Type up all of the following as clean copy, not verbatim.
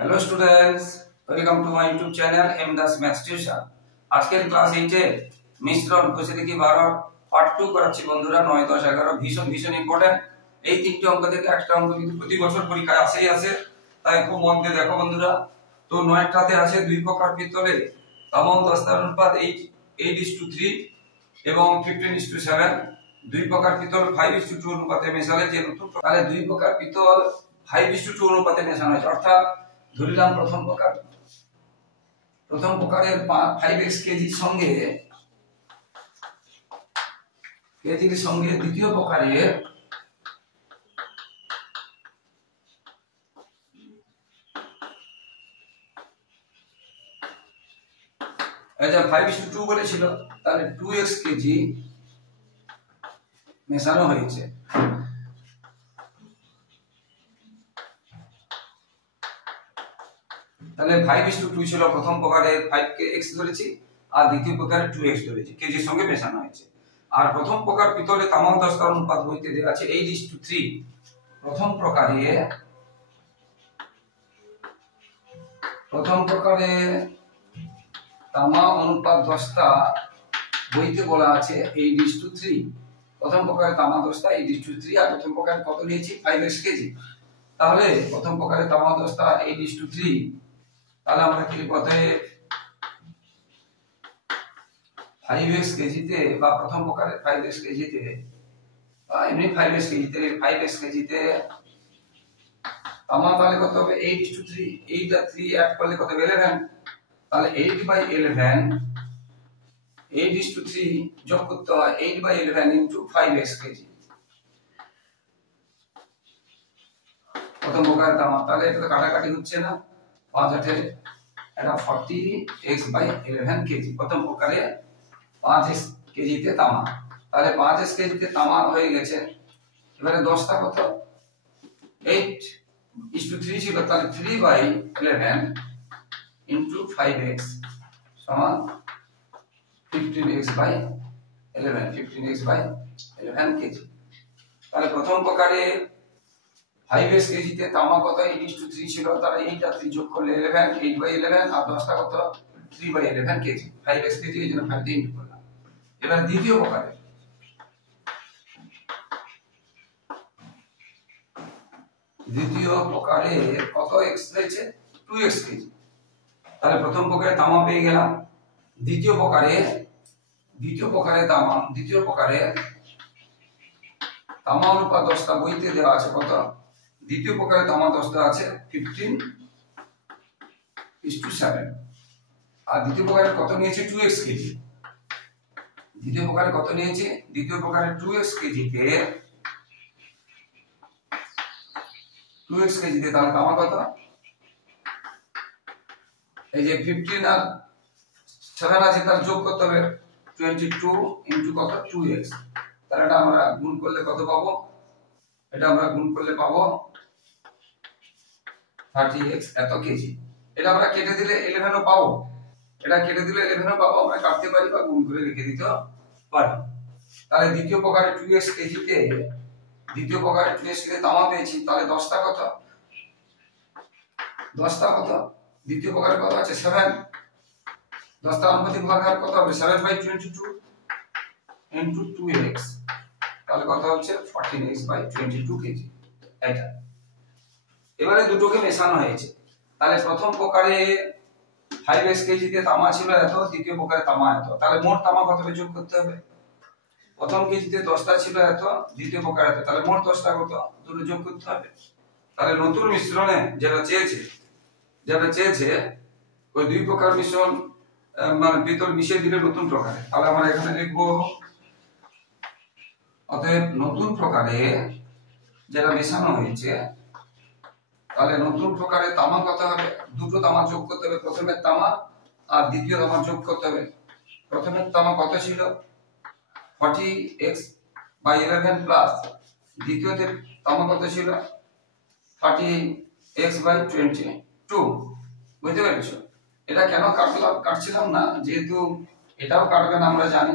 Hello students, welcome to my YouTube channel M Das maths tuition. আজকের class 8 এ মিশ্রণ কোষে দেখি 12 পার্ট 2 করাচ্ছি বন্ধুরা। 9 10 11 ভীষণ ভীষণ ইম্পর্টেন্ট। এই তিনটি অঙ্ক থেকে একটা অঙ্ক কিন্তু প্রতি বছর পরীক্ষায় আসেই আসে, তাই খুব মন দিয়ে দেখো বন্ধুরা। তো 9টাতে আছে দুই প্রকার পিতলে তামাম দস্তার অনুপাত 8:3 এবং 15:7। দুই প্রকার পিতল 5:2 অনুপাতে মেশালে যে নতুন তাহলে দুই প্রকার পিতল 5:2 অনুপাতে মেশানো হয়, অর্থাৎ ধরিলাম প্রথম প্রকারের 5x কেজির সঙ্গে দ্বিতীয় প্রকারের এই যে 5:2 বলেছিল, তাহলে 2x কেজি মেশানো হয়েছে। তাহলে 5:2 ছিল প্রথম প্রকারে 5 কে x ধরেছি, আর দ্বিতীয় প্রকারে 2x ধরেছি, কেজির সঙ্গে মেশানো হয়েছে। আর প্রথম প্রকার পিতলে তামার দস্তার অনুপাত বইতে দেওয়া আছে 8:3। প্রথম প্রকারে তামা অনুপাত দস্তা বইতে বলা আছে 8:3। প্রথম প্রকারে তামা দস্তা 8:3, আর প্রথম প্রকারে কত নিয়েছি 5x কেজি। তাহলে প্রথম প্রকারে তামা দস্তা 8:3, তাহলে আমরা কি লিখতে 5x কেজিতে বা প্রথম প্রকারে 5x কেজিতে বা এমনি 5x কেজিতে তামা তাহলে কত হবে 8:3। 8 আর 3 অ্যাড করলে কত হবে 11। তাহলে 8/11 8:3 যোগ করতে হয় 8/11 ইনটু 5x কেজি প্রথম প্রকারে তামা। তাহলে এটা তো কাটাকাটি হচ্ছে না, 5 8 এটা 40x/11 কেজি প্রথম প্রকারে 5x কেজিতে তামা। তাহলে 5x কেজিতে তামা হয়ে গেছে। এবারে দশটা কত 8:3 ছিল, তাহলে 3/11 ইনটু 5x সমান 15x/11 কেজি। তাহলে প্রথম প্রকারে 5x কেজিতে তামা কত 8:3 ছিল, তাহলে 8 আর 3 যোগ করলে 11, 8/11, আর 10টা কত 3/11 কেজি। 5x কেজি এই জন্য 5 দিয়ে ইনটু করলাম। এবার দ্বিতীয় প্রকারে কত x রয়েছে 2x কেজি। তাহলে প্রথম প্রকারে তামা পেয়ে গেলাম। দ্বিতীয় প্রকারে তামা অনুপাত দস্তা বইতে দেওয়া আছে কত। দ্বিতীয় প্রকারে তামা দস্তা আছে 15:7, আর দ্বিতীয় প্রকারে কত নিয়েছে 2x কেজি। দ্বিতীয় প্রকারে 2x কেজিতে তাহলে তামা কত এই যে 15 আর 7 আছে, তার যোগ করতে হবে 22 ইনটু কত 2x। তাহলে এটা আমরা গুণ করলে কত পাবো, এটা আমরা গুণ করলে পাবো 30x এত কেজি। এটা আমরা কেটে দিলে 11 ও পাবো, আমরা কাটতে পারি বা গুণ করে লিখে দিতে পারি। তাহলে দ্বিতীয় প্রকারে 2x কেজিতে তামা পেয়েছি। তাহলে 10টা কত দ্বিতীয় প্রকারে কত আছে 7। 10টা আনুপাতিক ভাগাকার কত হবে 7/22 ইনটু 2x, তাহলে কত হচ্ছে 14x/22 কেজি এটা। এবারে দুটোকে মেশানো হয়েছে। তাহলে প্রথম প্রকারে 5x কেজিতে তামা ছিল এত, দ্বিতীয় প্রকারে তামা এত। তাহলে মোট তামা কত যোগ করতে হবে। প্রথম কেজিতে 10টা ছিল এত, দ্বিতীয় প্রকারে এত, তাহলে মোট 10টা কত দুটো যোগ করতে হবে। তাহলে নতুন মিশ্রণে যেটা চেয়েছে ওই দুই প্রকার মিশ্রণ মানে পিতল মিশিয়ে দিলে নতুন প্রকারে। তাহলে আমরা এখানে লিখবো অতএব নতুন প্রকারে যেটা মেশানো হয়েছে, তাহলে নতুন প্রকারে তামা কত হবে দুটো তামা যোগ করতে হবে। প্রথমের তামা আর দ্বিতীয় তামা যোগ করতে হবে। প্রথমের তামা কত ছিল 40x/11 প্লাস দ্বিতীয়তে তামা কত ছিল 30x/22। বুঝতে পেরেছো? এটা কেন কাটছিলাম না, যেহেতু এটাও কাটবে না আমরা জানি,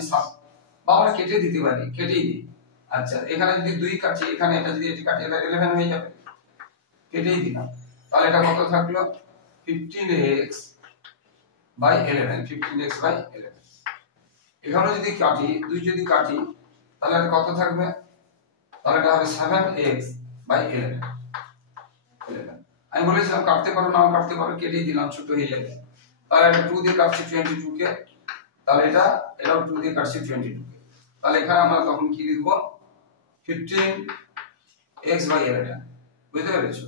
বা আমরা কেটে দিতে পারি, কেটেই দিই। আচ্ছা, এখানে যদি 2 কাটি, এখানে এটা যদি কাটি, এটা 11 হয়ে যাবে, কেটেই দিলাম। তাহলে এটা কত থাকলো 15x বাই 11, 15x বাই 11। এখানে যদি কাটি, দুই যদি কাটি, তাহলে এটা কত থাকবে? তাহলে এটা হবে 7x বাই 11। আমি বলেছিলাম কাটতে পারো, নাও কাটতে পারো, কেটে দিলাম, ছোট হয়ে যাবে। তাহলে এটা 2 দিয়ে কাটছি 22 কে, তাহলে এটাও 2 দিয়ে কাটছি 22 কে। তাহলে এখানে আমরা তখন কি লিখব? 15x by 11। বুঝতে পেরেছো?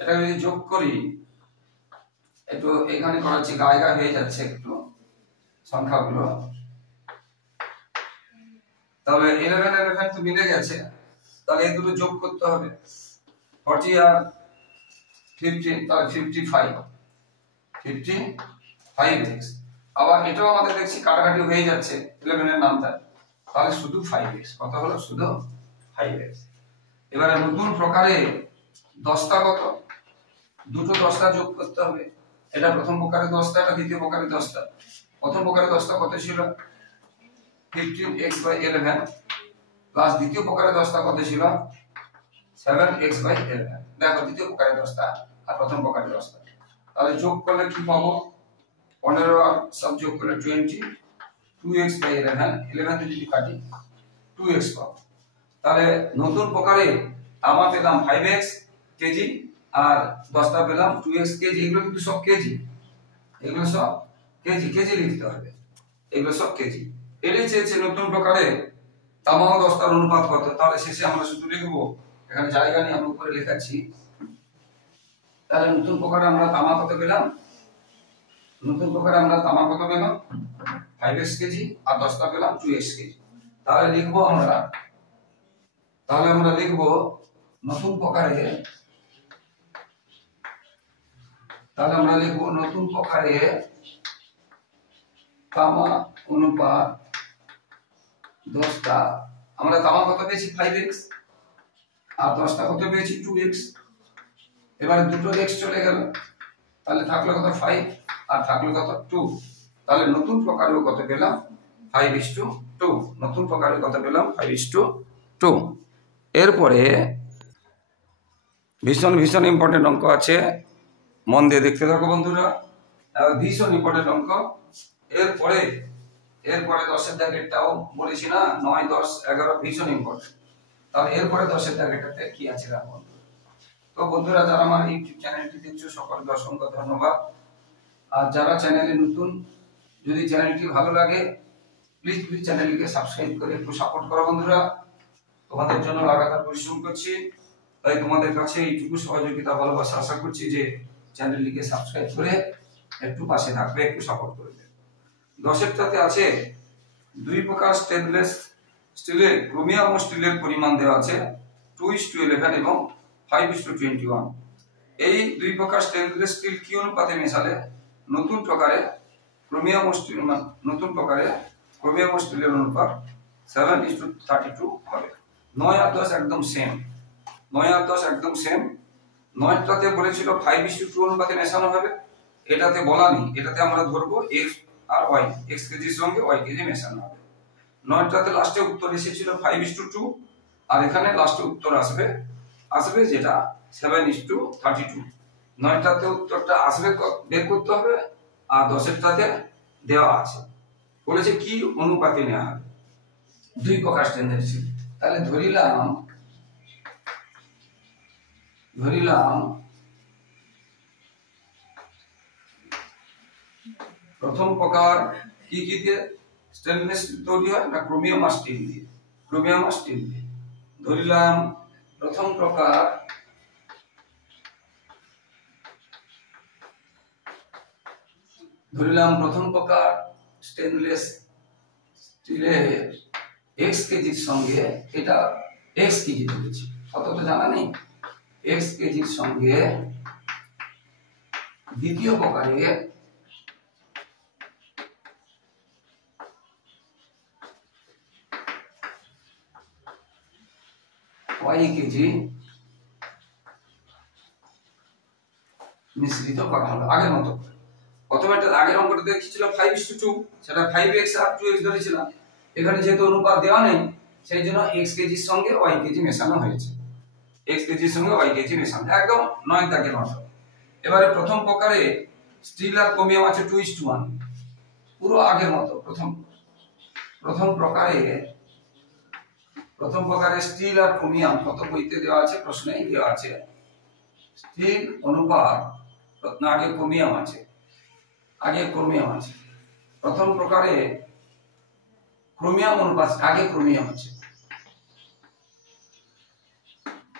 এটা যদি যোগ করি, একটু এখানে করাচ্ছি, গায়ে গায়ে হয়ে যাচ্ছে একটু সংখ্যাগুলো। তাহলে 11 তো মিলে গেছে, তাহলে এই দুটো যোগ করতে হবে। 40 আর 15, তাহলে 55x। আবার এটাও আমাদের দেখছি কাটাকাটি হয়ে যাচ্ছে 11 এর নামটা, তাহলে শুধু 5x। কত হলো? শুধু 5x। এবারে নতুন প্রকারে দশটা কত? দুটো দশটা যোগ করতে হবে। এটা প্রথম প্রকারে 10টা, এটা দ্বিতীয় প্রকারে 10টা। প্রথম প্রকারে 10টা কত ছিল? 15x বাই 11 প্লাস দ্বিতীয় প্রকারে 10টা কত ছিল? 7x by 11। দেখো দ্বিতীয় প্রকারে 10টা আর প্রথম প্রকারে 10টা, তাহলে যোগ করলে কি পাবো? 15 আর সব যোগ করলে 20, 2x বাই 11, 11 তে যদি কাটি 2x পাবো। তাহলে নতুন প্রকারে আমরা পেলাম 5x কেজি আর 10টা পেলাম 2x কেজি। এগুলো কিন্তু সব কেজি, এগুলো সব কেজি, কেজি লিখতে হবে, এগুলো সব কেজি। এটাই চেয়েছে নতুন প্রকারে তামা ও দস্তার অনুপাত কত। তাহলে শেষে আমরা শুধু লিখবো, এখানে জায়গা নিয়ে আমরা উপরে লেখাচ্ছি। তাহলে নতুন প্রকারে আমরা তামা কত পেলাম? নতুন প্রকারে আমরা তামা কত পেলাম? 5x কেজি আর 10টা পেলাম 2x কেজি। তাহলে লিখবো আমরা, নতুন প্রকারে, নতুন প্রকারে তামা অনুপাত 10টা। আমরা তামা কত পেয়েছি? 5x আর 10টা কত পেয়েছি? 2x। এবারে দুটো x চলে গেল, তাহলে থাকলো কত? 5 আর থাকলো কত? 2। তাহলে নতুন প্রকারেও কত পেলাম? 5:2। নতুন প্রকারে কত পেলাম? 5:2। এরপরে ভীষণ ভীষণ ইম্পর্টেন্ট অঙ্ক আছে, মন দিয়ে দেখতে থাকো বন্ধুরা, ভীষণ ইম্পর্টেন্ট অঙ্ক। এরপরে 10-এর দাগেরটাও বলেছি না, 9, 10, 11 ভীষণ ইম্পর্টেন্ট। তাহলে এরপরে 10-এর দাগেরটাতে কি আছে দেখো। তো বন্ধুরা, যারা আমার ইউটিউব চ্যানেলটি দেখছো সকলকে অসংখ্য ধন্যবাদ। আর যারা চ্যানেলে নতুন, যদি চ্যানেলটি ভালো লাগে প্লিজ চ্যানেলটিকে সাবস্ক্রাইব করে একটু সাপোর্ট করো বন্ধুরা। তোমাদের জন্য লাগাতার পরিশ্রম করছি, তাই তোমাদের কাছে এইটুকু সহযোগিতা ভালোবাসা আশা করছি যে চ্যানেলটিকে সাবস্ক্রাইব করে একটু পাশে থাকবে, একটু সাপোর্ট করবে। 10-এরটাতে আছে 2 প্রকার স্টেনলেস স্টিলের ক্রোমিয়াম ও স্টিলের পরিমাণ দেওয়া আছে 2:11 এবং 5:21। এই 2 প্রকার স্টেনলেস স্টিল কি অনুপাতে মেশালে নতুন প্রকারে ক্রোমিয়াম ও স্টিলের অনুপাত 7:32 হবে। 9 আর 10 একদম সেম, 9 আর 10 একদম সেম। 9টাতে বলেছিল 5:2 অনুপাতে মেশানো হবে, এটাতে বলা নেই, এটাতে আমরা ধরবো x আর y, x কেজির সঙ্গে y কেজি মেশানো হবে। 9টাতে লাস্টে উত্তর এসেছিল 5:2 আর এখানে লাস্টে উত্তর আসবে যেটা 7:32। 9টাতে উত্তরটা আসবে, বের করতে হবে। আর 10-এরটাতে দেওয়া আছে, বলেছে কি অনুপাতে নেওয়া হবে 2 প্রকার স্টেনলেস স্টিল। তাহলে ধরিলাম প্রথম প্রকার কি দিয়ে স্টেনলেস স্টিল তৈরি হয় না? ক্রোমিয়াম আর স্টিল দিয়ে। ধরিলাম প্রথম প্রকার স্টেনলেস স্টিলের x কেজির সঙ্গে, এটা x কেজি ধরেছি, কত তো জানা নেই, x কেজির সঙ্গে দ্বিতীয় প্রকারে y কেজি মিশ্রিত করা হলো আগের মতো। প্রথমে আগের অঙ্কটা দেখেছিল 5:2, সেটা 5x আর 2x ধরেছিলাম। এখানে যেহেতু অনুপাত দেওয়া নেই সেই জন্য x কেজির সঙ্গে y কেজি মেশানো হয়েছে, x কেজির সঙ্গে y কেজি মেশানো, একদম 9 দাগের মতো। এবারে প্রথম প্রকারে স্টিল আর ক্রোমিয়াম আছে 2:1, পুরো আগের মতো। প্রথম প্রকারে স্টিল আর ক্রোমিয়াম কত বইতে দেওয়া আছে, প্রশ্নেই দেওয়া আছে স্টিল অনুপাত আগে ক্রোমিয়াম আছে, প্রথম প্রকারে ক্রোমিয়াম অনুপাত আগে ক্রোমিয়াম আছে,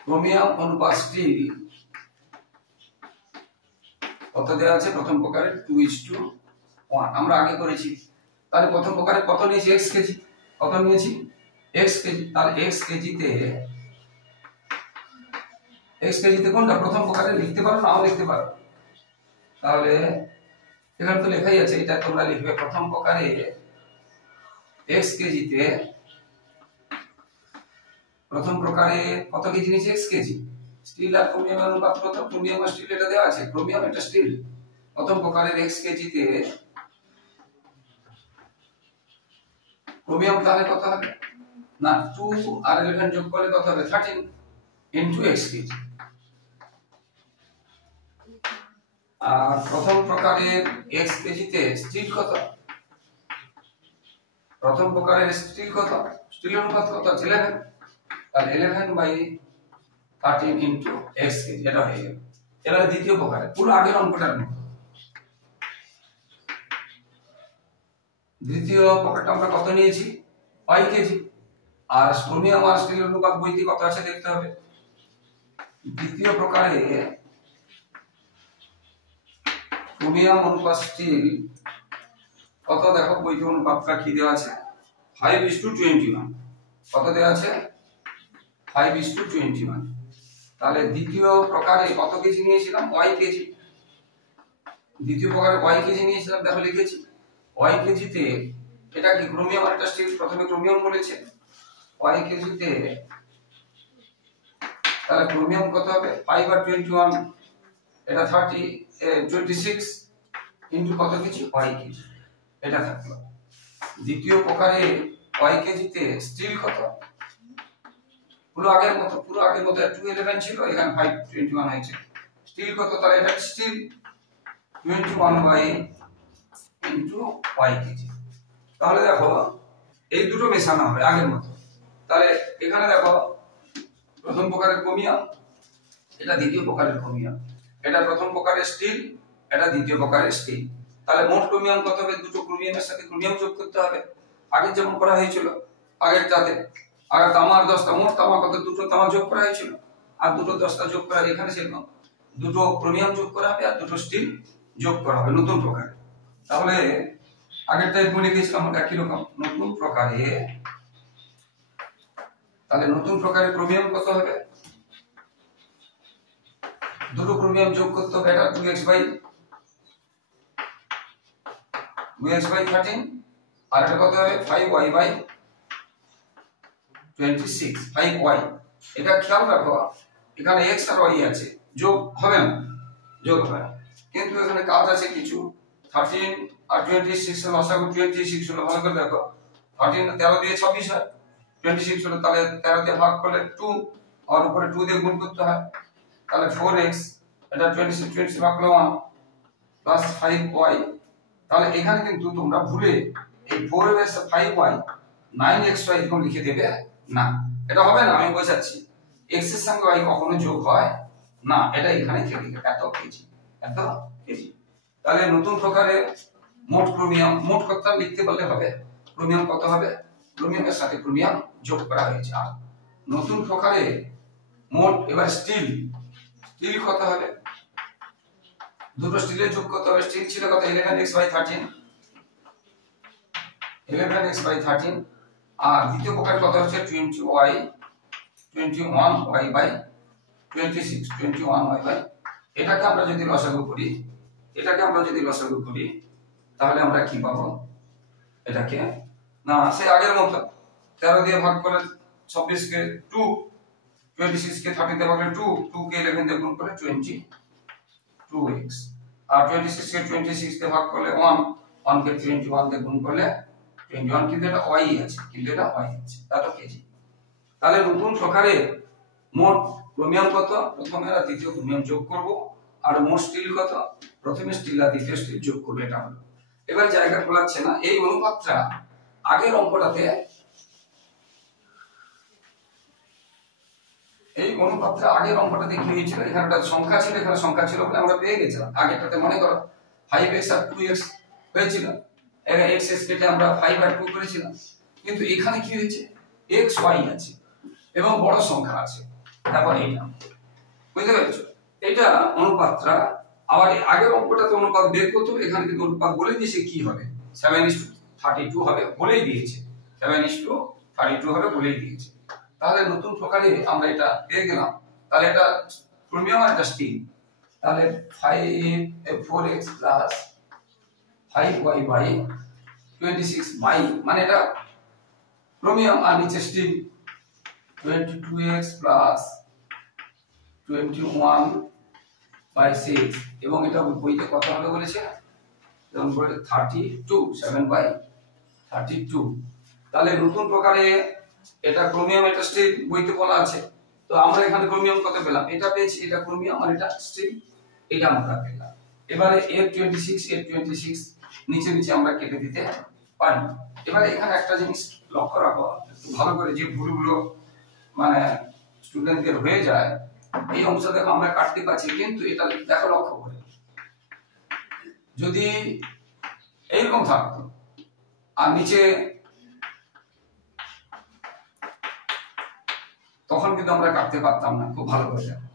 ক্রোমিয়াম অনুপাত স্টিল কত দেওয়া আছে, প্রথম প্রকারে 2:1 আমরা আগে করেছি। তাহলে প্রথম প্রকারে কত নিয়েছি, x কেজি, কত নিয়েছি x কেজি। তাহলে x কেজিতে কোনটা প্রথম প্রকারে লিখতে পারো, নাও লিখতে পারো। তাহলে এখানে তো লেখাই আছে, এটা তোমরা লিখবে প্রথম প্রকারে x কেজিতে, প্রথম প্রকারে কত কেজি নিয়েছে, x কেজি। স্টিল আর ক্রোমিয়াম অনুপাত কত, ক্রোমিয়াম আর স্টিল এটা দেওয়া আছে, ক্রোমিয়াম এটা স্টিল। প্রথম প্রকারের x কেজিতে ক্রোমিয়াম তাহলে কত হবে না, 2 আর 11 যোগ করলে কত হবে, 13 ইনটু x কেজি। আর প্রথম প্রকারের x কেজিতে স্টিল কত, প্রথম প্রকারের স্টিল কত, স্টিল অনুপাত কত, 11। তাহলে 11/13 ইনটু x কেজি, এটা হয়ে গেল। এবার দ্বিতীয় প্রকারে পুরো আগের অঙ্কটার মতো। দ্বিতীয় প্রকারটা আমরা কত নিয়েছি, y কেজি। আর ক্রোমিয়াম আর স্টিল অনুপাত বইতে কত আছে দেখতে হবে। দ্বিতীয় প্রকারে ক্রোমিয়াম অনুপাত স্টিল কত দেখো, বইতে অনুপাতটা কি দেওয়া আছে, 5:21। কত দেওয়া আছে, 5:21। তাহলে দ্বিতীয় প্রকারে কত কেজি নিয়েছিলাম, y কেজি। দ্বিতীয় প্রকারে y কেজি নিয়েছিলাম, দেখো লিখেছি y কেজিতে, এটা কি ক্রোমিয়াম আর এটা স্টিল, প্রথমে ক্রোমিয়াম বলেছে, y কেজিতে তাহলে ক্রোমিয়াম কত হবে, 5 আর 21 এটা 26 ইনটু কত কেজি, y কেজি, এটা থাকলো। দ্বিতীয় প্রকারে y কেজিতে স্টিল কত, পুরো আগের মতো 211 ছিল, এখানে 521 হয়েছে। স্টিল কত, তাহলে এটা স্টিল 21 ইনটু y কেজি। তাহলে দেখো এই দুটো মেশানো হবে আগের মতো। তাহলে এখানে দেখো প্রথম প্রকারের ক্রোমিয়াম, এটা দ্বিতীয় প্রকারের ক্রোমিয়াম, এটা প্রথম প্রকারের স্টিল, এটা দ্বিতীয় প্রকারের স্টিল। তাহলে মোট ক্রোমিয়াম কত হবে, দুটো ক্রোমিয়ামের সাথে ক্রোমিয়াম যোগ করতে হবে, আগে যেমন করা হয়েছিল আগেরটাতে। আর তামার 10টা, মোট তামা কত, দুটো তামা যোগ করা হয়েছিল, আর দুটো 10টা যোগ করা, এখানে সেরকম দুটো ক্রোমিয়াম যোগ করা হবে আর দুটো স্টিল যোগ করা হবে নতুন প্রকারে। তাহলে আগেরটাই বলে গেছিলাম আমরা একই রকম নতুন প্রকারে। তাহলে নতুন প্রকারে ক্রোমিয়াম কত হবে, দুটো ক্রোমিয়াম যোগ করতে হবে, এটা 2x/13 আর এটা কত হবে 5y/26, 5y। এটা খেয়াল রাখো, এখানে x আর y আছে, যোগ হবে না, কিন্তু এখানে কাজ আছে কিছু। 13 আর 26 এর লসাগু 26 হলো, ভালো করে দেখো, 13 দিয়ে 26 হয়, 26 হলো, তাহলে 13 দিয়ে ভাগ করলে 2 আর উপরে 2 দিয়ে গুণ করতে হয়, তাহলে 4x, এটা 26 ভাগ করলে 1 প্লাস 5y। তাহলে এখানে কিন্তু তোমরা ভুলে এই 4x 5y 9xy এরকম লিখে দেবে না, এটা হবে না, আমি বোঝাচ্ছি। x এর সঙ্গে y কখনো যোগ হয় না, এটা এখানে থেকে এত কেজি। তাহলে নতুন প্রকারে মোট ক্রোমিয়াম, মোট কথা লিখতে বললে হবে, ক্রোমিয়াম কত হবে, ক্রোমিয়ামের সাথে ক্রোমিয়াম যোগ করা হয়েছে। আর নতুন প্রকারে মোট, এবার স্টিল কত হবে, দুটো স্টিলের যোগ কত হবে, স্টিল ছিল কত 11x/13, আর দ্বিতীয় প্রকার কত হচ্ছে 21y/26, এটাকে আমরা যদি লসাগু করি, তাহলে আমরা কি পাবো, এটাকে না সে আগের মতো 13 দিয়ে ভাগ করে 26 কে 2, 26 কে 30 দিয়ে ভাগ করে 2 কে 11 দিয়ে গুণ করে 22x, আর 26 কে 26 দিয়ে ভাগ করলে 1 কে 21 দিয়ে গুণ করলে 21, কিন্তু এটা y আছে, এত কেজি। তাহলে নতুন প্রকারে মোট ক্রোমিয়াম কত, প্রথমে আর দ্বিতীয় ক্রোমিয়াম যোগ করব, আর মোট স্টিল কত, প্রথমে স্টিল আর দ্বিতীয় স্টিল যোগ করবে, এটা হলো। এবার জায়গা খোলাচ্ছে না, এই অনুপাতটা আগের অঙ্কটাতে, এই অনুপাতটা আগের অঙ্কটাতে কি হয়েছিল, এখানে একটা সংখ্যা ছিল, এখানে সংখ্যা ছিল বলে আমরা পেয়ে গেছিলাম। আগেরটাতে মনে করো 5x আর 2x হয়েছিল, x x কেটে আমরা 5 আর 2 করেছিলাম, কিন্তু এখানে কি হয়েছে, x y আছে এবং বড় সংখ্যা আছে, তারপর এইটা, বুঝতে পেরেছো? এটা অনুপাতটা আবার আগের অঙ্কটাতে অনুপাত বের করতে হবে, এখানে কিন্তু অনুপাত বলে দিয়েছে কি হবে, 7:32 হবে বলেই দিয়েছে, 7:32 হবে বলেই দিয়েছে। তাহলে নতুন প্রকারে আমরা এটা পেয়ে গেলাম। তাহলে এটা ক্রোমিয়াম আর এটা স্টিল, তাহলে 4x plus 5y by 26 by, মানে এটা ক্রোমিয়াম আর নিচে স্টিল, 22x প্লাস 21/6, এবং এটা বইতে কত হবে বলেছে, যেমন বলে 32, 7/32। তাহলে নতুন প্রকারে এটা ক্রোমিয়াম, এটা স্টিল বইতে বলা আছে, তো আমরা এখানে ক্রোমিয়াম কত পেলাম, এটা পেয়েছি, এটা ক্রোমিয়াম আর এটা স্টিল, এটা আমরা পেলাম। এবারে এর 26 নিচে নিচে আমরা কেটে দিতে পারি। এবারে এখানে একটা জিনিস লক্ষ্য রাখো ভালো করে, যে ভুলগুলো মানে স্টুডেন্টদের হয়ে যায়, এই অংশ দেখো আমরা কাটতে পারছি, কিন্তু এটা দেখো লক্ষ্য করে, যদি এইরকম থাকতো আর নিচে, তখন কিন্তু আমরা কাটতে পারতাম না। খুব ভালো করে দেখো,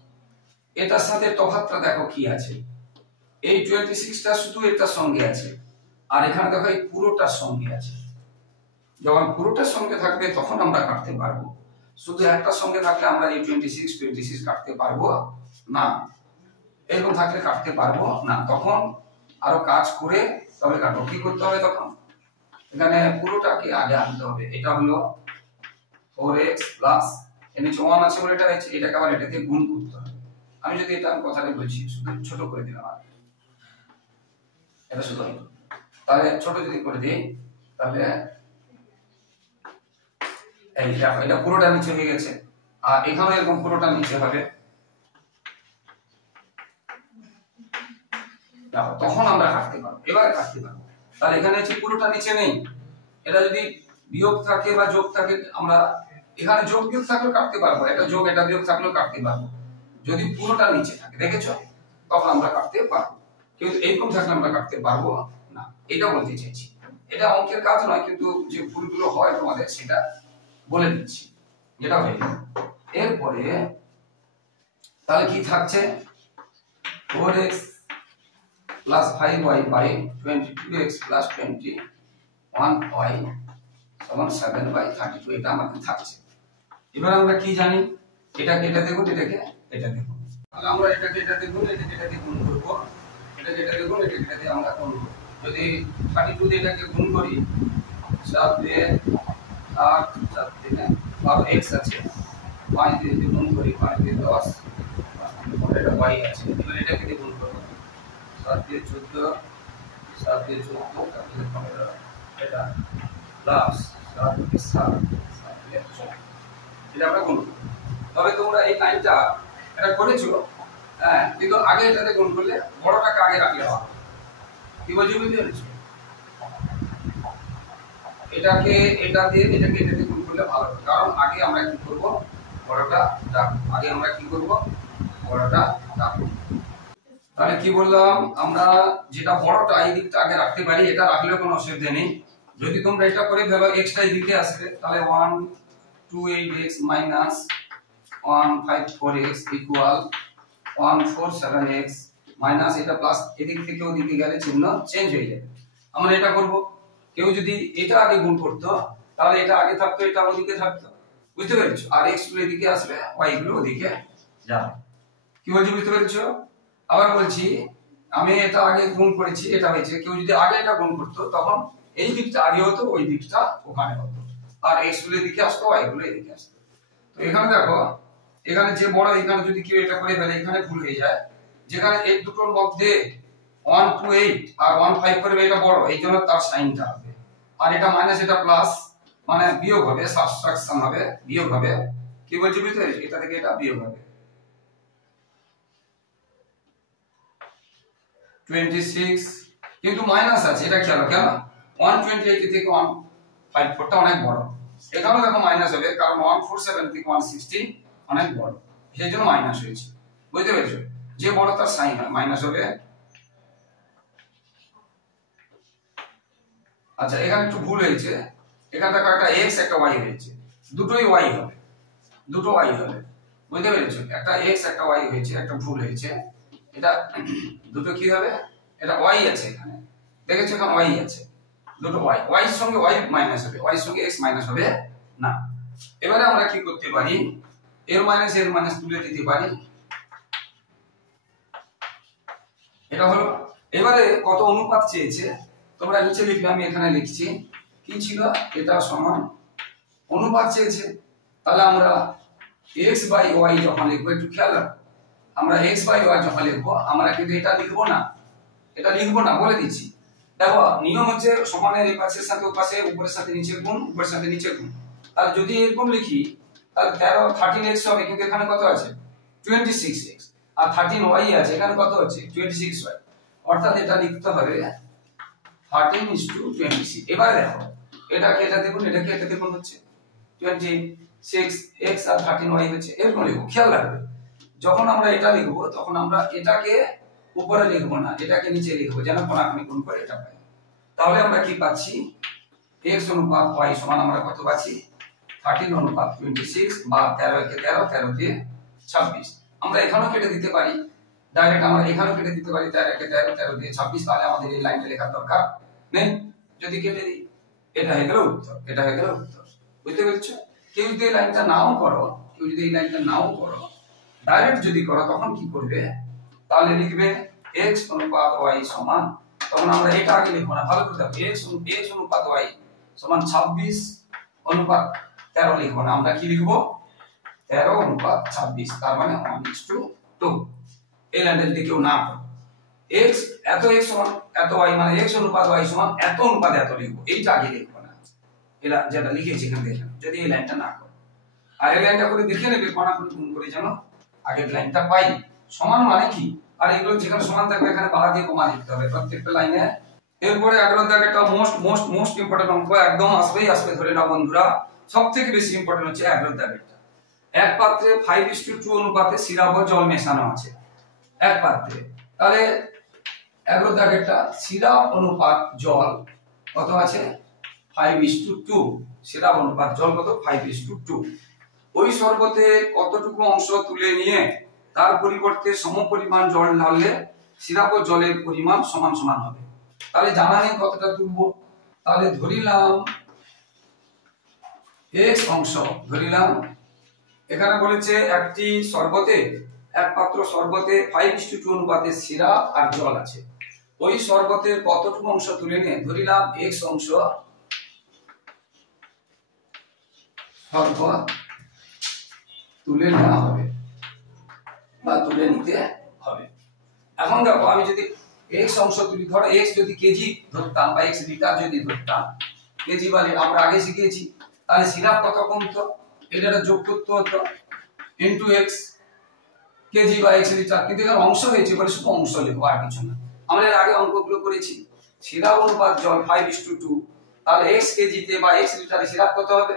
এটার সাথে তফাৎটা দেখো কি আছে, এই 26টা শুধু এটার সঙ্গে আছে, আর এখানে দেখো এই পুরোটার সঙ্গে আছে। যখন পুরোটার সঙ্গে থাকবে তখন আমরা কাটতে পারবো, শুধু একটার সঙ্গে থাকলে আমরা এই 26 কাটতে পারবো না, এরকম থাকলে কাটতে পারবো না। তখন আরো কাজ করে তবে কাটবো। কি করতে হবে তখন, এখানে পুরোটাকে আগে আনতে হবে। এটা হলো 4x প্লাস এর নিচে 1 আছে বলে এটা হচ্ছে, এটাকে আবার এটা দিয়ে গুণ করতে হবে। আমি যদি এটা কথাটা বলছি, শুধু ছোট করে দিলাম, আর এটা শুধু, তাহলে ছোট যদি করে দিই, তাহলে এই দেখো এটা পুরোটা নিচে হয়ে গেছে, আর এখানে এরকম পুরোটা নিচে হবে। দেখো তখন আমরা কাটতে পারবো, এবারে কাটতে পারবো। তাহলে এখানে হচ্ছে পুরোটা নিচে নেই, এটা যদি বিয়োগ থাকে বা যোগ থাকে, আমরা এখানে যোগ বিয়োগ থাকলেও কাটতে পারবো, এটা যোগ এটা বিয়োগ থাকলেও কাটতে পারবো। যদি পুরোটা নিচে থাকে, দেখেছো, তখন আমরা কাটতে পারবো, কিন্তু এইরকম থাকলে আমরা কাটতে পারবো না, এটা বলতে চাইছি। এটা অঙ্কের কাজ নয়, কিন্তু যে ভুলগুলো হয় তোমাদের সেটা বলে দিচ্ছি, যেটা হয়ে গেল। এরপরে তাহলে কি থাকছে, 4x plus 5y by 22x plus 21y সমান 7/32, এটা আমাদের থাকছে। এবার আমরা কি জানি, এটাকে এটা দেখুন, এটাকে এটা দেখুন, তাহলে আমরা এটাকে এটা দেখুন, এটাকে এটা দিয়ে গুণ করব, এটাকে এটা দেখুন, এটাকে এটা দিয়ে আমরা গুণ করব। যদি 32 দিয়ে এটাকে গুণ করি, 7 দিয়ে 8, 7 দিয়ে 12x আছে, 5 দিয়ে গুণ করি, 5 দিয়ে 10, এটা y আছে। এবার এটাকে দিয়ে গুণ করব, 7 দিয়ে 14, 7 দিয়ে 14, 7 দিয়ে 15, এটা প্লাস 7 দিয়ে 7, 7 দিয়ে 14, এটা আমরা গুণ করব। তবে তোমরা এই লাইনটা এটা করেছো, হ্যাঁ, কিন্তু আগে এটাতে গুণ করলে বড়টাকে আগে রাখলে হবে। কি বলছি বুঝতে পেরেছো? এটাকে এটা দিয়ে এটাকে এটা দিয়ে গুণ করলে ভালো হবে, কারণ আগে আমরা কি করব, বড়টা রাখবো, আগে আমরা কি করব, বড়টা রাখবো। তাহলে কি বললাম, আমরা যেটা বড়টা এই দিকটা আগে রাখতে পারি, এটা রাখলেও কোনো অসুবিধা নেই। যদি তোমরা এটা করে ভেবে x টা এই দিকে আসবে, তাহলে 128x minus 154x equal 147x minus এটা প্লাস, এদিক থেকে ওদিকে গেলে চিহ্ন চেঞ্জ হয়ে যাবে। আমরা এটা করব, কেউ যদি এটা আগে গুণ করতো তাহলে এটা আগে থাকতো, এটা ওদিকে থাকতো, বুঝতে পেরেছো? আর x গুলো এদিকে আসবে, y গুলো ওদিকে যাবে। কি বলছি বুঝতে পেরেছো? আবার বলছি, আমি এটা আগে গুণ করেছি, এটা হয়েছে, কেউ যদি আগে এটা গুণ করতো তখন এই দিকটা আগে হতো, ওই দিকটা ওখানে হতো, আর x গুলো এদিকে আসতো, y গুলো এদিকে আসতো। তো এখানে দেখো, এখানে যে বড়, এখানে যদি কেউ এটা করে ফেলে এখানে ভুল হয়ে যায়, যেখানে এই দুটোর মধ্যে 128 আর 15 করবে, এটা বড়, এই জন্য তার সাইনটা হবে, আর এটা মাইনাস এটা প্লাস, মানে বিয়োগ হবে, সাবট্রাকশন হবে, বিয়োগ হবে। কি বলছি বুঝতে পেরেছো? এটা থেকে এটা বিয়োগ হবে। 26 কিন্তু মাইনাস আছে, এটা খেয়াল কেন 128 থেকে 154টা অনেক বড়, এখানেও দেখো মাইনাস হবে কারণ 147 থেকে 160 অনেক বড়, সেই জন্য মাইনাস হয়েছে। বুঝতে পেরেছো? যে বড় তার সাইন হয় মাইনাস হবে। আচ্ছা এখানে একটু ভুল হয়েছে, এখানে দেখো একটা x একটা y হয়েছে, দুটোই y হবে, দুটো y হবে। বুঝতে পেরেছো? একটা x একটা y হয়েছে, একটা ভুল হয়েছে, এটা দুটো কি হবে, এটা y আছে এখানে, দেখেছো এখানে y আছে, দুটো y, y এর সঙ্গে y মাইনাস হবে, y এর সঙ্গে x মাইনাস হবে না। এবারে আমরা কি করতে পারি, এর মাইনাস তুলে দিতে পারি, এটা হলো। এবারে কত অনুপাত চেয়েছে তোমরা নিচে লিখবে, আমি এখানে লিখছি কি ছিল, এটা সমান অনুপাত চেয়েছে, তাহলে আমরা x বাই y যখন লিখবো একটু খেয়াল রাখো, আমরা x বাই y যখন লিখবো আমরা কিন্তু এটা লিখবো না, এটা লিখবো না বলে দিচ্ছি। দেখো নিয়ম হচ্ছে সমানের এই পাশের সাথে ওই পাশে, উপরের সাথে নিচের গুণ, উপরের সাথে নিচের গুণ। তাহলে যদি এরকম লিখি তাহলে 13x হবে, কিন্তু এখানে কত আছে 26x, আর 13y আছে, এখানে কত আছে 26y, অর্থাৎ এটা লিখতে হবে 13:26। এবারে দেখো এটাকে এটাতে গুণ, এটাকে এটাতে গুণ হচ্ছে 26x আর 13y হচ্ছে, এরকম লিখবো। খেয়াল রাখবে যখন আমরা এটা লিখবো তখন আমরা এটাকে উপরে লিখবো না, এটাকে নিচে লিখবো, যেন কোণাকুণি গুণ করে এটা পাই। তাহলে আমরা কি পাচ্ছি, x অনুপাত y সমান আমরা কত পাচ্ছি 13:26 বা 13 কে 13, 13 কে 26। আমরা এখানেও কেটে দিতে পারি, ডাইরেক্ট আমরা এখানেও কেটে দিতে পারি, 13 কে 13, 13 দিয়ে 26, তাহলে আমাদের এই লাইনটা লেখার দরকার নেই। যদি কেটে দিই এটা হয়ে গেল উত্তর, এটা হয়ে গেল উত্তর। বুঝতে পেরেছো? কেউ যদি এই লাইনটা নাও করো, কেউ যদি এই লাইনটা নাও করো, ডাইরেক্ট যদি করো তখন কি করবে, তাহলে লিখবে x অনুপাত y সমান, তখন আমরা এটা আগে লিখবো না, ভালো করে দেখো, x অনুপাত y সমান 26 অনুপাত 13 লিখবো না, আমরা কি লিখবো 13 অনুপাত 26, তার মানে 1:2। এই লাইনটা যদি কেউ না করে x এত x সমান এত y, মানে x অনুপাত y সমান এত অনুপাত এত লিখবো, এইটা আগে লিখবো না, এটা যেটা লিখেছি এখানে দেখেন, যদি এই লাইনটা না করে আর এই লাইনটা করে দেখে নেবে কোণাকুণি গুণ করে যেন আগের লাইনটা পাই। সমান মানে কি, আর এগুলো যেখানে সমান থাকবে এখানে বাড়া দিয়ে কমা লিখতে হবে প্রত্যেকটা লাইনে। এরপরে 11 দাগ একটা মোস্ট ইম্পর্টেন্ট অঙ্ক, একদম আসবে ধরে নাও বন্ধুরা, সবথেকে বেশি ইম্পর্টেন্ট হচ্ছে 11 দাগেরটা। এক পাত্রে 5:2 অনুপাতে সিরাপ ও জল মেশানো আছে, এক পাত্রে, তাহলে 11 দাগেরটা সিরাপ অনুপাত জল কত আছে 5:2, সিরাপ অনুপাত জল কত 5:2। ওই শরবতে কতটুকু অংশ তুলে নিয়ে তার পরিবর্তে সমপরিমাণ জল ঢাললে সিরাপ ও জলের পরিমাণ সমান সমান হবে। তাহলে জানা নেই কতটা তুলবো, তাহলে ধরিলাম x অংশ, ধরিলাম এখানে বলেছে একটি শরবতে, এক পাত্র শরবতে 5:2 অনুপাতে সিরাপ আর জল আছে, ওই শরবতের কতটুকু অংশ তুলে নিয়ে ধরিলাম x অংশ শরবত তুলে নেওয়া হবে বা তুলে নিতে হবে। এখন দেখো আমি যদি x অংশ তুলি, ধরো x যদি কেজি ধরতাম বা x লিটার যদি ধরতাম, কেজি বলে আমরা আগে শিখেছি, তাহলে সিরাপ কত কমতো, এটা যোগ করতে হতো ইনটু x কেজি বা x লিটার, কিন্তু এখানে অংশ হয়েছে বলে শুধু অংশ লিখবো আর কিছু না। আমরা এর আগে অঙ্কগুলো করেছি, সিরাপ অনুপাত জল 5:2, তাহলে x কেজিতে বা x লিটারে সিরাপ কত হবে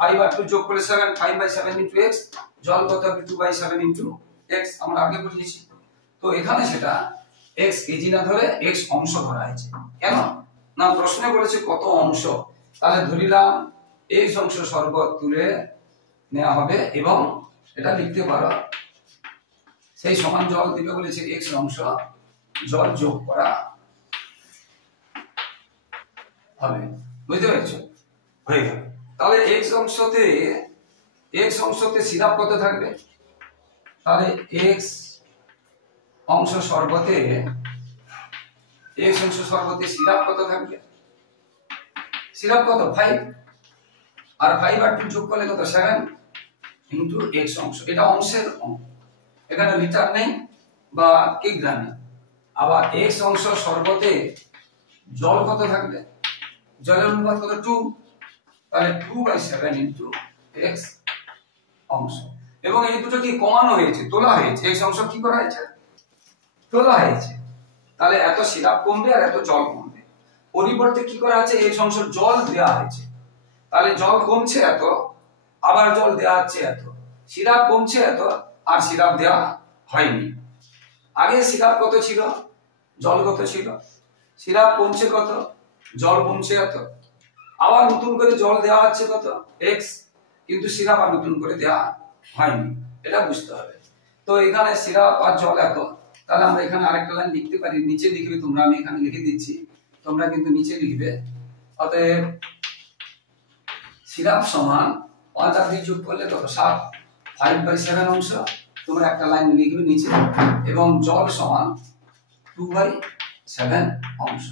5 আর 2 যোগ করে 7, 5/7 ইনটু x, জল কত হবে 2/7 ইনটু x, আমরা আগে বুঝিয়েছি। তো এখানে সেটা x কেজি না ধরে x অংশ ধরা হয়েছে, কেন না প্রশ্নে বলেছে কত অংশ, তাহলে ধরিলাম x অংশ শরবত তুলে নেওয়া হবে এবং এটা লিখতে পারো সেই সমান জল দিবে বলেছে x অংশ জল যোগ করা হবে। বুঝতে পেরেছো? হয়ে গেল। তাহলে x অংশতে সিরাপ কত থাকবে, তাহলে x অংশ শরবতে সিরাপ কত থাকবে, সিরাপ কত 5, আর 5 আর 2 যোগ করলে কত 7 ইনটু x অংশ, এটা অংশের অঙ্ক, এখানে লিটার নেই বা কিগ্রা নেই। আবার x অংশ শরবতে জল কত থাকবে, জলের অনুপাত কত 2, তাহলে 2/7 ইনটু x অংশ, এবং এই দুটো কি কমানো হয়েছে, তোলা হয়েছে, x অংশ কি করা হয়েছে তোলা হয়েছে, তাহলে এত সিরাপ কমবে আর এত জল কমবে। পরিবর্তে কি করা আছে, এই অংশ জল দেওয়া হয়েছে, তাহলে জল কমছে এত, আবার জল দেওয়া হচ্ছে এত, সিরাপ কমছে এত, আর সিরাপ দেওয়া হয়নি। আগে সিরাপ কত ছিল, জল কত ছিল, সিরাপ কমছে কত, জল কমছে এত, আবার নতুন করে জল দেওয়া হচ্ছে কত x, কিন্তু সিরাপ আর নতুন করে দেওয়া হয়নি, এটা বুঝতে হবে। তো এখানে সিরাপ আর জল এত, তাহলে আমরা এখানে আরেকটা লাইন লিখতে পারি, নিচে লিখবে তোমরা, আমি এখানে লিখে দিচ্ছি, তোমরা কিন্তু নিচে লিখবে। অতএব সিরাপ সমান 5 আর 2 যোগ করলে কত 7, 5/7 অংশ, তোমরা একটা লাইন লিখবে নিচে, এবং জল সমান 2/7 অংশ,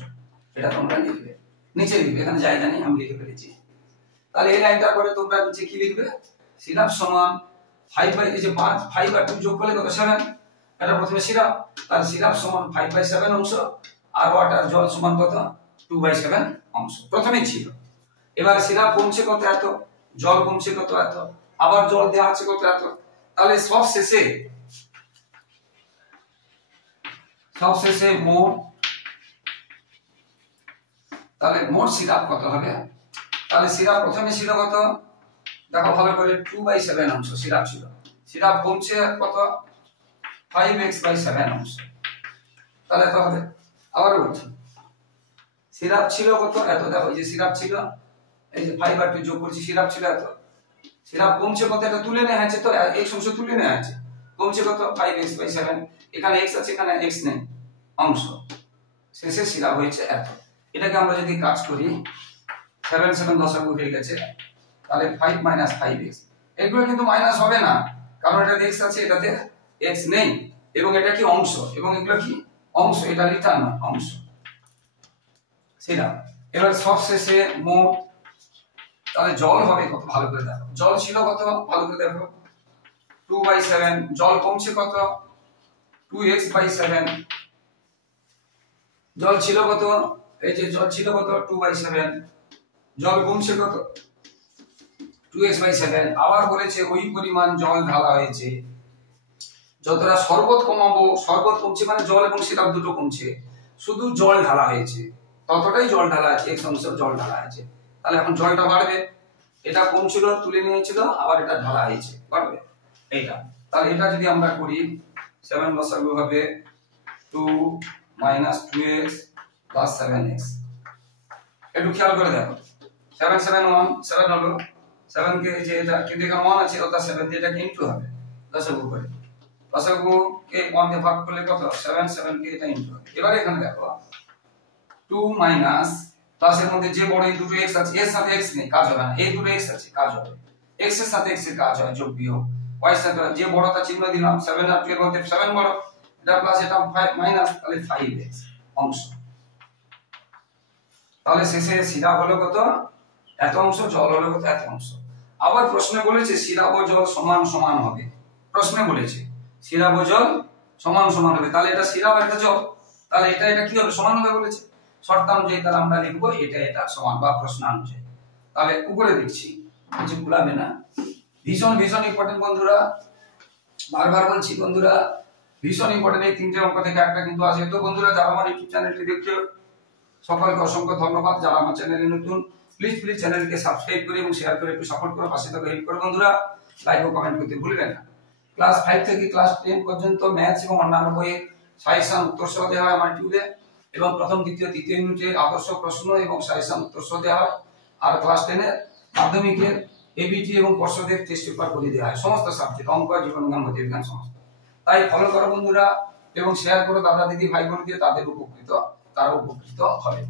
এটা তোমরা লিখবে, নিচে লিখবে, এখানে জায়গা নেই, আমি লিখে ফেলেছি। তাহলে এই লাইনটা করে তোমরা নিচে কি লিখবে, সিরাপ সমান 5 এই যে 5 আর 2 যোগ করলে কত 7, এটা প্রথমে সিরাপ, তাহলে সিরাপ সমান 5/7 অংশ, আর ওয়াটার জল সমান কত 2/7 অংশ, প্রথমেই ছিল। এবার সিরাপ কমছে কত এত, জল কমছে কত এত, আবার জল দেওয়া আছে কত এত, তাহলে সব শেষে মোট, তাহলে মোট সিরাপ কত হবে, তাহলে সিরাপ প্রথমে ছিল কত, দেখো ভালো করে 2/7 অংশ সিরাপ ছিল, সিরাপ কমছে কত 5x/7 অংশ, তাহলে এত হবে। আবার বলছি সিরাপ ছিল কত এত, দেখো এই যে সিরাপ ছিল, এই যে 5 আর 2 যোগ করছি, সিরাপ ছিল এত, সিরাপ কমছে কত, এটা তুলে নেওয়া আছে, তো x অংশ তুলে নেওয়া আছে, কমছে কত 5x/7, এখানে x আছে, এখানে x নেই, অংশ শেষে সিরাপ হয়েছে এত। এটাকে আমরা যদি কাজ করি 7 7 দশমিক হয়ে গেছে, তাহলে 5 - 5x, এগুলো কিন্তু মাইনাস হবে না, কারণ এটাতে x আছে, এটাতে x নেই, এবং এটা কি অংশ, এবং এগুলো কি অংশ, এটা রিটার্ন অংশ সিরাপ। এবার সব শেষে মোট, তাহলে জল হবে কত, ভালো করে দেখো, জল ছিল কত, ভালো করে দেখো 2/7, জল কমছে কত 2x/7, জল ছিল কত, এই যে জল ছিল কত 2/7, জল কমছে কত 2x/7, আবার বলেছে ওই পরিমাণ জল ঢালা হয়েছে, যতটা শরবত কমাবো, শরবত কমছে মানে জল এবং সিরাপ দুটো কমছে, শুধু জল ঢালা হয়েছে, ততটাই জল ঢালা আছে, x অংশ জল ঢালা আছে, তাহলে এখন জলটা বাড়বে, এটা কমছিল তুলে নিয়েছিল, আবার এটা ঢালা হয়েছে, বাড়বে এইটা। তাহলে এটা যদি আমরা করি 7 লসাগু হবে 2 - 2x + 7x, একটু খেয়াল করে দেখো, 7 7 1 7 হলো, 7 কে যে এটা কিন্তু এখানে 1 আছে, অর্থাৎ 7 দিয়ে এটাকে ইনটু হবে, লসাগু করে, লসাগু কে 1 দিয়ে ভাগ করলে কত 7 7 কে এটা ইনটু হবে। এবারে এখানে দেখো 2 মাইনাস প্লাস এর মধ্যে যে বড় এই দুটো x আছে, এর সাথে x নেই, কাজ হবে না, এই দুটো x আছে, কাজ হবে, x এর সাথে x এর কাজ হয়, যোগ বিয়োগ, y এর সাথে যে বড়টা চিহ্ন দিলাম 7 আর 2 এর মধ্যে 7 বড়, এটা প্লাস এটা মাইনাস, তাহলে 5x অংশ। তাহলে শেষে সিরাপ হলো কত এত অংশ, জল হলো কত এত অংশ। আবার প্রশ্নে বলেছে সিরাপ ও জল সমান সমান হবে, প্রশ্নে বলেছে সিরাপ ও জল সমান সমান হবে, তাহলে এটা সিরাপ আর এটা জল, তাহলে এটা কি হবে, সমান হবে বলেছে, শর্ত অনুযায়ী, তাহলে আমরা লিখবো এটা সমান, বা প্রশ্ন অনুযায়ী। তাহলে উপরে দেখছি কিছু ভুলাবে না, ভীষণ ভীষণ ইম্পর্টেন্ট বন্ধুরা, বারবার বলছি বন্ধুরা, ভীষণ ইম্পর্টেন্ট, এই তিনটে অঙ্ক থেকে একটা কিন্তু আছে। তো বন্ধুরা যারা আমার ইউটিউব চ্যানেলটি দেখছো সকলকে অসংখ্য ধন্যবাদ, যারা আমার চ্যানেলে নতুন প্লিজ চ্যানেলকে সাবস্ক্রাইব করে এবং শেয়ার করে একটু সাপোর্ট করো, পাশে থেকে হেল্প করো বন্ধুরা, লাইক ও কমেন্ট করতে ভুলবেন না। ক্লাস 5 থেকে ক্লাস 10 পর্যন্ত ম্যাথস এবং অন্যান্য বইয়ের সাজেশন উত্তর সহ দেওয়া হয় আমার টিউবে, এবং প্রথম দ্বিতীয় তৃতীয় ইউনিটের আদর্শ প্রশ্ন এবং সাজেশন উত্তর সহ দেওয়া হয়, আর ক্লাস 10 এর মাধ্যমিকের এবিটি এবং পর্ষদের টেস্ট পেপার করে দেওয়া হয়, সমস্ত সাবজেক্ট, অঙ্ক, জীবনবিজ্ঞান, ভৌতবিজ্ঞান সমস্ত। তাই ফলো করো বন্ধুরা, এবং শেয়ার করো দাদা দিদি ভাই বোন দিয়ে, তারা উপকৃত হবে।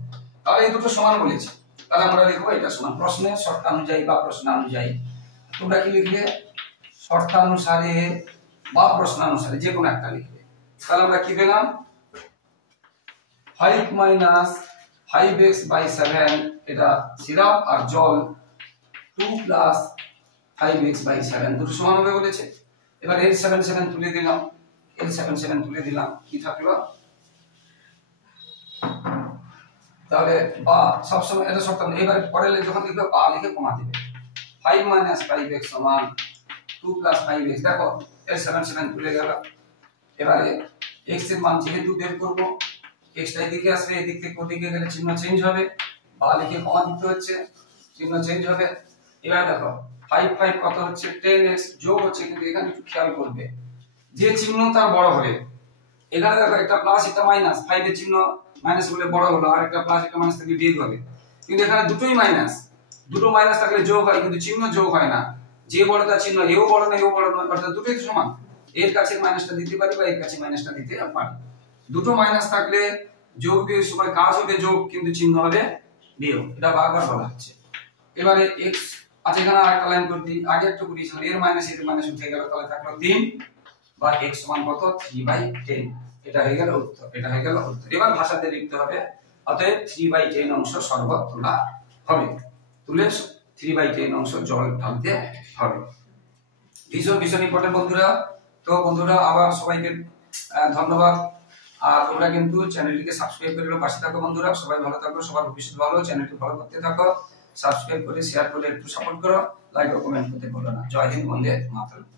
তাহলে এই দুটো সমান বলেছে, তাহলে আমরা লিখবো এটা সমান, প্রশ্নের শর্তানুযায়ী বা প্রশ্নানুযায়ী, তোমরা কি লিখবে শর্তানুসারে বা প্রশ্নানুসারে, যে কোনো একটা লিখবে। তাহলে আমরা কি পেলাম 5 - 5x/7, এটা সিরাপ, আর জল 2 + 5x/7 দুটো সমান হবে বলেছে। এবার এর 7 7 তুলে দিলাম, এর 7 7 তুলে দিলাম, কি থাকলো, তাহলে বা সবসময় এটা শর্ত। এবার পরে যখন লিখবে বা লিখে কমা দিবে, 5 - 5x সমান 2 + 5x, দেখো এর 7 7 তুলে গেল। এবারে x এর মান যেহেতু বের করব, x টা এদিকে আসবে, এদিক থেকে ওদিকে গেলে চিহ্ন চেঞ্জ হবে, বা লিখে কমা দিতে হচ্ছে, চিহ্ন চেঞ্জ হবে। এবার দেখো 5 5 কত হচ্ছে 10x যোগ হচ্ছে, কিন্তু এখানে একটু খেয়াল করবে যে চিহ্ন তার বড় হবে। এখানে দেখো একটা প্লাস একটা মাইনাস, 5 এর চিহ্ন মাইনাস বলে বড় হলো, আর একটা প্লাস একটা মাইনাস থাকলে বিয়োগ হবে। কিন্তু এখানে দুটোই মাইনাস, দুটো মাইনাস থাকলে যোগ হয়, কিন্তু চিহ্ন যোগ হয় না। যে বড় তার চিহ্ন এও বড় না এও বড় না, অর্থাৎ দুটোই তো সমান। এর কাছে মাইনাসটা দিতে পারি বা এর কাছে মাইনাসটা দিতে পারি। দুটো মাইনাস থাকলে যোগ বিয়োগের সময় কাজ হবে যোগ, কিন্তু চিহ্ন হবে বিয়োগ। এটা বারবার বলা হচ্ছে। এবারে x আচ্ছা, এখানে আরেকটা লাইন করে দিই, আগে একটু করেছিলাম, এর মাইনাস এর মাইনাস উঠে গেল, তাহলে থাকলো 3 বা x সমান কত 3/10। এটা হয়ে গেল উত্তর, এটা হয়ে গেল উত্তর। এবার ভাষাতে লিখতে হবে, অতএব 3/10 অংশ শরবত তোলা হবে, তুলে 3/10 অংশ জল ঢালতে হবে। ভীষণ ভীষণ ইম্পর্টেন্ট বন্ধুরা। তো বন্ধুরা আবার সবাইকে ধন্যবাদ। আর তোমরা কিন্তু চ্যানেলটিকে সাবস্ক্রাইব করে পাশে থাকো বন্ধুরা। সবাই ভালো থাকো, সবার ভবিষ্যৎ ভালো, চ্যানেলটি ফলো করতে থাকো, সাবস্ক্রাইব করে শেয়ার করে একটু সাপোর্ট করো, লাইক ও কমেন্ট করতে ভুলো না। জয় হিন্দ, বন্দে মাতরম।